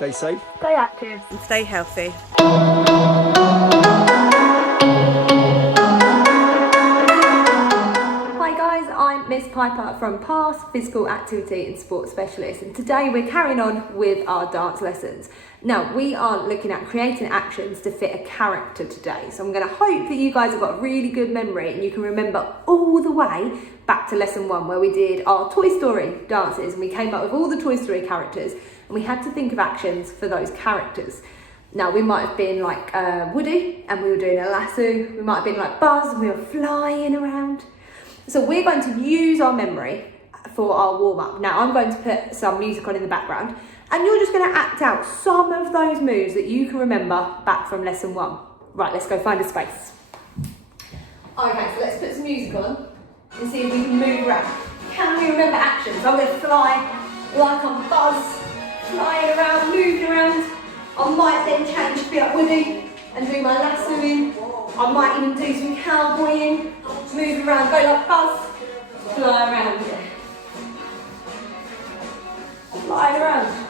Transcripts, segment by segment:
Stay safe. Stay active. And stay healthy. Hi guys, I'm Miss Piper from Past Physical Activity and Sports Specialist, and today we're carrying on with our dance lessons. Now we are looking at creating actions to fit a character today, so I'm going to hope that you guys have got a really good memory and you can remember all the way back to lesson 1 where we did our Toy Story dances and we came up with all the Toy Story characters and we had to think of actions for those characters. Now we might have been like Woody and we were doing a lasso, we might have been like Buzz and we were flying around. So we're going to use our memory for our warm-up. Now I'm going to put some music on in the background and you're just going to act out some of those moves that you can remember back from lesson 1. Right, let's go find a space. Okay, so let's put some music on and see if we can move around. Can we remember actions? I'm going to fly like I'm Buzz, flying around, moving around. I might then change to be like Woody and do my lassoing. I might even do some cowboying, move around, go like Buzz, fly around again. Fly around.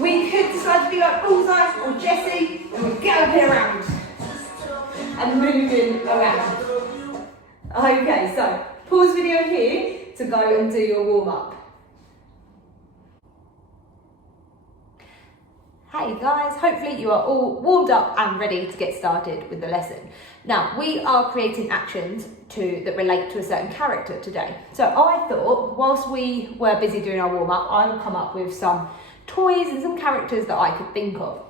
We could decide to be like Bullseye or Jessie and we're galloping around and moving around. Okay, so pause video here to go and do your warm-up. Hey guys, hopefully you are all warmed up and ready to get started with the lesson. Now, we are creating actions that relate to a certain character today. So I thought, whilst we were busy doing our warm-up, I would come up with some toys and some characters that I could think of.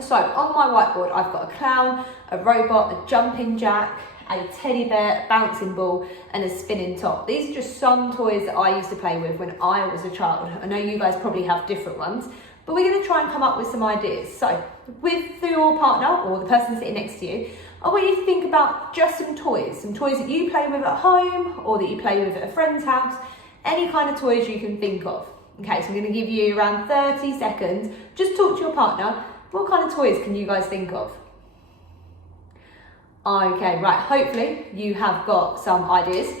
So on my whiteboard, I've got a clown, a robot, a jumping jack, a teddy bear, a bouncing ball, and a spinning top. These are just some toys that I used to play with when I was a child. I know you guys probably have different ones, but we're going to try and come up with some ideas. So with your partner or the person sitting next to you, I want you to think about just some toys that you play with at home or that you play with at a friend's house, any kind of toys you can think of. Okay, so I'm going to give you around 30 seconds. Just talk to your partner. What kind of toys can you guys think of? Okay, right, hopefully you have got some ideas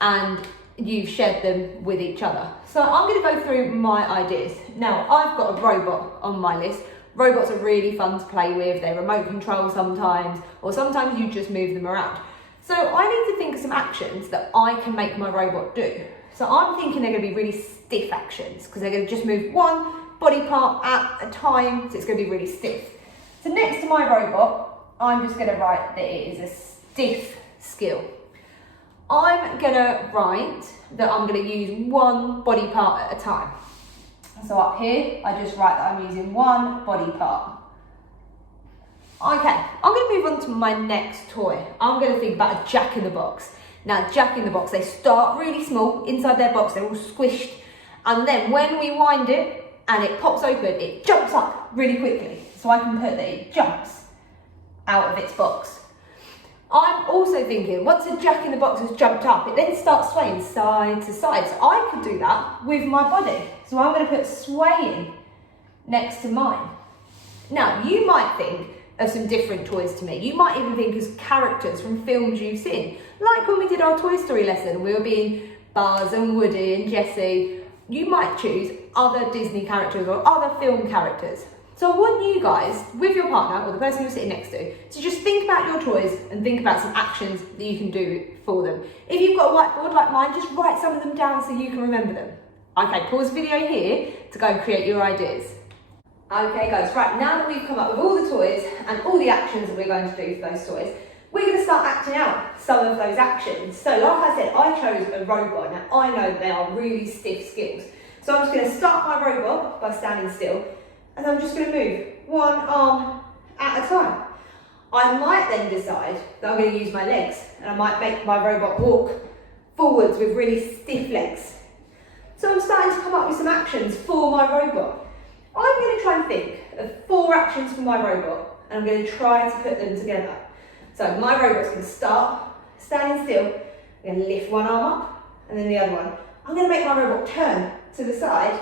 and you've shared them with each other. So I'm going to go through my ideas. Now, I've got a robot on my list. Robots are really fun to play with. They're remote control sometimes, or sometimes you just move them around. So I need to think of some actions that I can make my robot do. So I'm thinking they're going to be really stiff actions because they're going to just move one body part at a time, so it's going to be really stiff. So next to my robot, I'm just going to write that it is a stiff skill. I'm going to write that I'm going to use one body part at a time. So up here, I just write that I'm using one body part. Okay, I'm going to move on to my next toy. I'm going to think about a jack-in-the-box. Now, jack-in-the-box, they start really small. Inside their box, they're all squished. And then when we wind it and it pops open, it jumps up really quickly. So I can put that it jumps out of its box. I'm also thinking, once a jack-in-the-box has jumped up, it then starts swaying side to side. So I could do that with my body. So I'm going to put swaying next to mine. Now, you might think of some different toys to me. You might even think as characters from films you've seen. Like when we did our Toy Story lesson, we were being Buzz and Woody and Jessie. You might choose other Disney characters or other film characters. So I want you guys, with your partner or the person you're sitting next to just think about your toys and think about some actions that you can do for them. If you've got a whiteboard like mine, just write some of them down so you can remember them. Okay, pause the video here to go and create your ideas. Okay guys, right, now that we've come up with all the toys and all the actions that we're going to do for those toys, we're going to start acting out some of those actions. So like I said, I chose a robot. Now I know they are really stiff skills. So I'm just going to start my robot by standing still. And I'm just going to move one arm at a time. I might then decide that I'm going to use my legs and I might make my robot walk forwards with really stiff legs. So I'm starting to come up with some actions for my robot. I'm going to try and think of 4 actions for my robot and I'm going to try to put them together. So my robot's going to start standing still. I'm going to lift one arm up and then the other one. I'm going to make my robot turn to the side.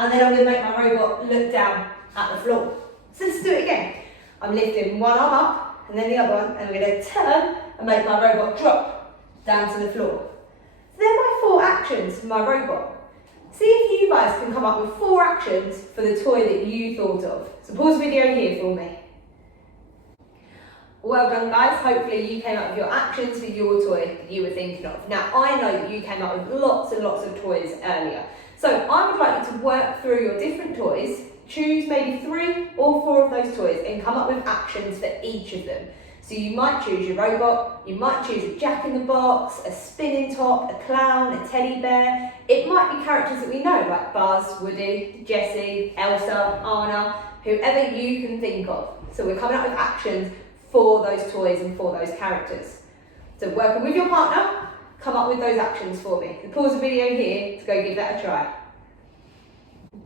And then I'm going to make my robot look down at the floor. So let's do it again. I'm lifting one arm up and then the other one, and I'm going to turn and make my robot drop down to the floor. So they're my 4 actions for my robot. See if you guys can come up with 4 actions for the toy that you thought of. So pause the video here for me. Well done guys, hopefully you came up with your actions for your toy that you were thinking of. Now I know that you came up with lots and lots of toys earlier. So I would like you to work through your different toys, choose maybe 3 or 4 of those toys and come up with actions for each of them. So you might choose your robot, you might choose a jack-in-the-box, a spinning top, a clown, a teddy bear. It might be characters that we know like Buzz, Woody, Jessie, Elsa, Anna, whoever you can think of. So we're coming up with actions for those toys and for those characters. So working with your partner, come up with those actions for me. So pause the video here to go give that a try.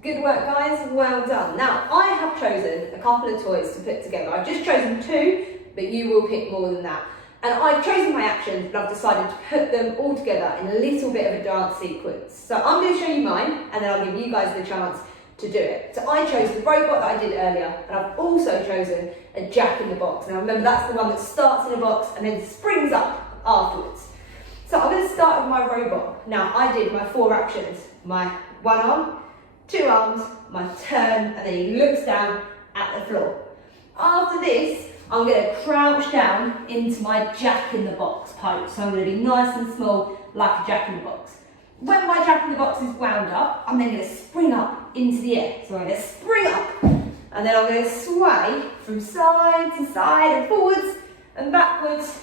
Good work guys, well done. Now I have chosen a couple of toys to put together. I've just chosen 2, but you will pick more than that. And I've chosen my actions, but I've decided to put them all together in a little bit of a dance sequence. So I'm going to show you mine, and then I'll give you guys the chance to do it. So I chose the robot that I did earlier, and I've also chosen a jack-in-the-box. Now remember, that's the one that starts in a box and then springs up afterwards. So I'm going to start with my robot. Now I did my 4 actions. My 1 arm, 2 arms, my turn, and then he looks down at the floor. After this, I'm going to crouch down into my jack-in-the-box pose. So I'm going to be nice and small like a jack-in-the-box. When my jack-in-the-box is wound up, I'm then going to spring up into the air. So I'm going to spring up, and then I'm going to sway from side to side and forwards and backwards,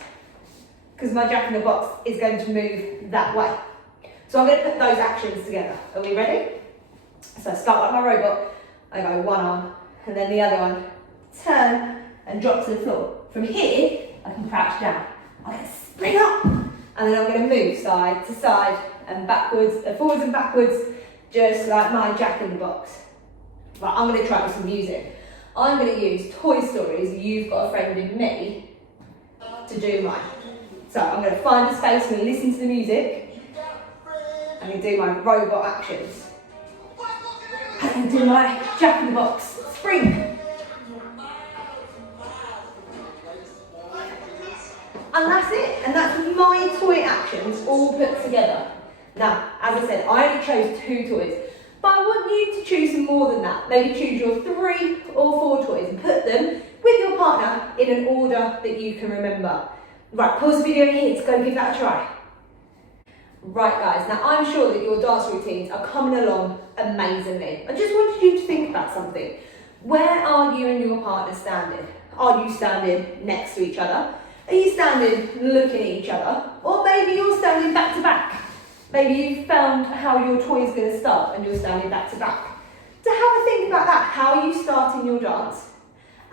because my jack-in-the-box is going to move that way. So I'm going to put those actions together. Are we ready? So I start like my robot. I go 1 arm, and then the other one, turn, and drop to the floor. From here, I can crouch down. I'm going to spring up, and then I'm going to move side to side and backwards, forwards and backwards, just like my jack-in-the-box. Right, I'm going to try with some music. I'm going to use Toy Story's You've Got a Friend in Me to do mine. So I'm going to find a space and listen to the music. I'm going to do my robot actions. I'm going to do my jack-in-the-box spring. And that's it, and that's my toy actions all put together. Now, as I said, I only chose 2 toys, but I want you to choose some more than that. Maybe choose your 3 or 4 toys and put them with your partner in an order that you can remember. Right, pause the video here to go give that a try. Right guys, now I'm sure that your dance routines are coming along amazingly. I just wanted you to think about something. Where are you and your partner standing? Are you standing next to each other? Are you standing looking at each other? Or maybe you're standing back to back. Maybe you've found how your toy is going to start and you're standing back to back. So have a think about that. How are you starting your dance?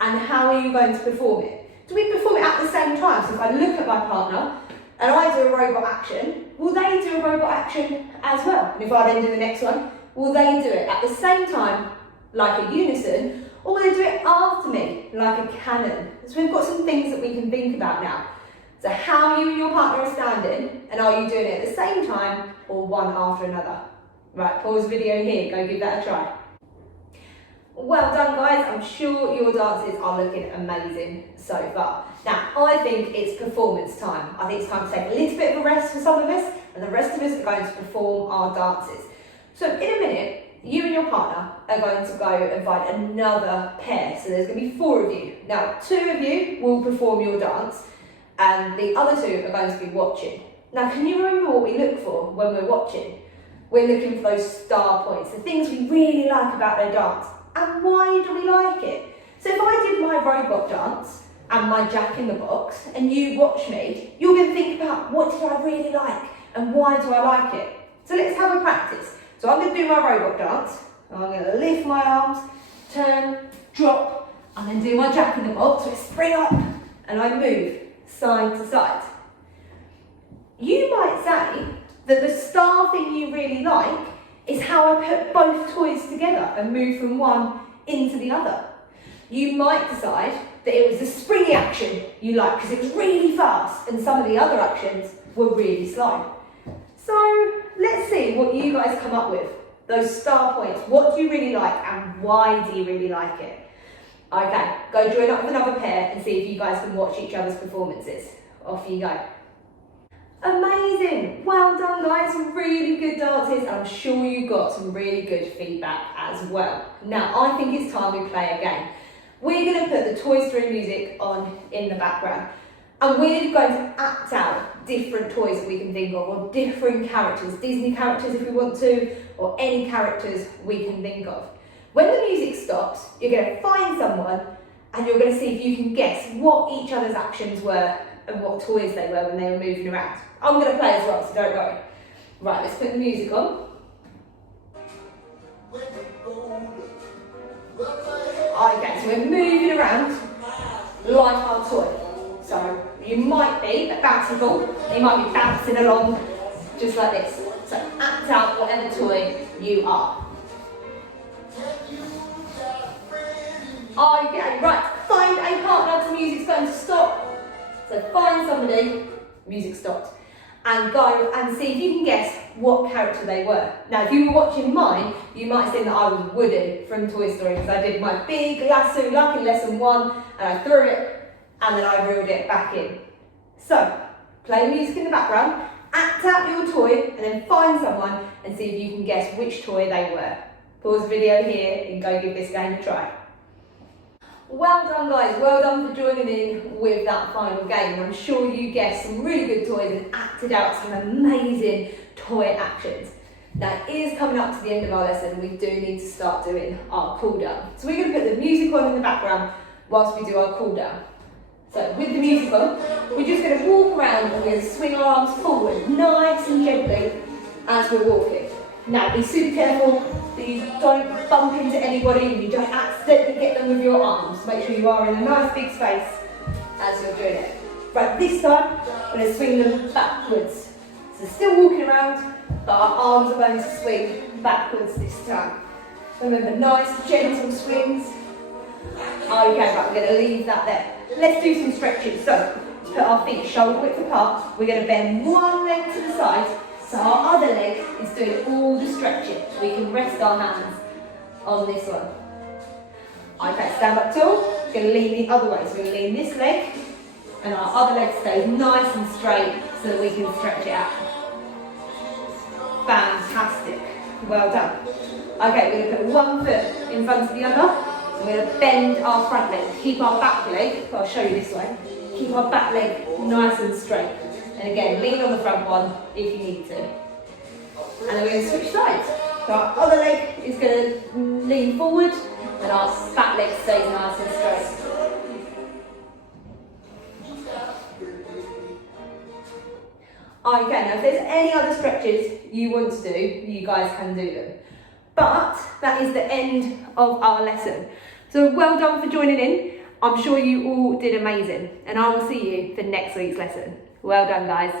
And how are you going to perform it? Do we perform it at the same time? So if I look at my partner and I do a robot action, will they do a robot action as well? And if I then do the next one, will they do it at the same time, like a unison, or will they do it after me, like a cannon? So we've got some things that we can think about now. So how you and your partner are standing, and are you doing it at the same time, or one after another? Right, pause the video here, go give that a try. Well done guys, I'm sure your dances are looking amazing so far. Now, I think it's performance time. I think it's time to take a little bit of a rest for some of us, and the rest of us are going to perform our dances. So in a minute, you and your partner are going to go and find another pair. So there's going to be 4 of you. Now, 2 of you will perform your dance, and the other 2 are going to be watching. Now, can you remember what we look for when we're watching? We're looking for those star points, the things we really like about their dance. And why do we like it? So if I did my robot dance and my jack-in-the-box, and you watch me, you're going to think about what did I really like and why do I like it? So let's have a practice. So I'm going to do my robot dance. I'm going to lift my arms, turn, drop, and then do my jack-in-the-box. So I spring up and I move side to side. You might say that the star thing you really like is how I put both toys together and move from one into the other. You might decide that it was the springy action you liked because it was really fast and some of the other actions were really slow. So let's see what you guys come up with. Those star points, what do you really like and why do you really like it? Okay, go join up with another pair and see if you guys can watch each other's performances. Off you go. Amazing. Well done, guys. Really good dances. And I'm sure you got some really good feedback as well. Now, I think it's time we play a game. We're going to put the Toy Story music on in the background. And we're going to act out different toys that we can think of, or different characters, Disney characters if we want to, or any characters we can think of. When the music stops, you're going to find someone and you're going to see if you can guess what each other's actions were and what toys they were when they were moving around. I'm going to play as well, so don't worry. Right, let's put the music on. Okay, so we're moving around like our toy. So you might be a bouncy ball, you might be bouncing along just like this. So act out whatever toy you are. Okay, right, find a partner, the music's going to stop. So find somebody, music stopped, and go and see if you can guess what character they were. Now, if you were watching mine, you might have seen that I was Woody from Toy Story, because I did my big lasso like in lesson 1, and I threw it, and then I reeled it back in. So, play the music in the background, act out your toy, and then find someone and see if you can guess which toy they were. Pause the video here and go give this game a try. Well done, guys, well done for joining in with that final game. I'm sure you guessed some really good toys and acted out some amazing toy actions. Now, it is coming up to the end of our lesson, we do need to start doing our cooldown. So we're going to put the music on in the background whilst we do our cooldown. So with the music on, we're just going to walk around and we're going to swing our arms forward nice and gently as we're walking. Now, be super careful that you don't bump into anybody and you don't accidentally get them with your arms. Make sure you are in a nice big space as you're doing it. Right, this time, we're going to swing them backwards. So still walking around, but our arms are going to swing backwards this time. Remember, nice, gentle swings. Okay, right, we're going to leave that there. Let's do some stretching. So, put our feet shoulder width apart. We're going to bend one leg to the side, so our other leg is doing all the stretching. We can rest our hands on this one. Okay, stand up tall. We're going to lean the other way. So we're going to lean this leg, and our other leg stays nice and straight so that we can stretch it out. Fantastic. Well done. Okay, we're going to put one foot in front of the other. We're going to bend our front leg. Keep our back leg, I'll show you this way. Keep our back leg nice and straight. And again, lean on the front one if you need to. And then we're going to switch sides. So our other leg is going to lean forward and our back leg stays nice and straight. Okay, now if there's any other stretches you want to do, you guys can do them. But that is the end of our lesson. So well done for joining in. I'm sure you all did amazing, and I will see you for next week's lesson. Well done, guys.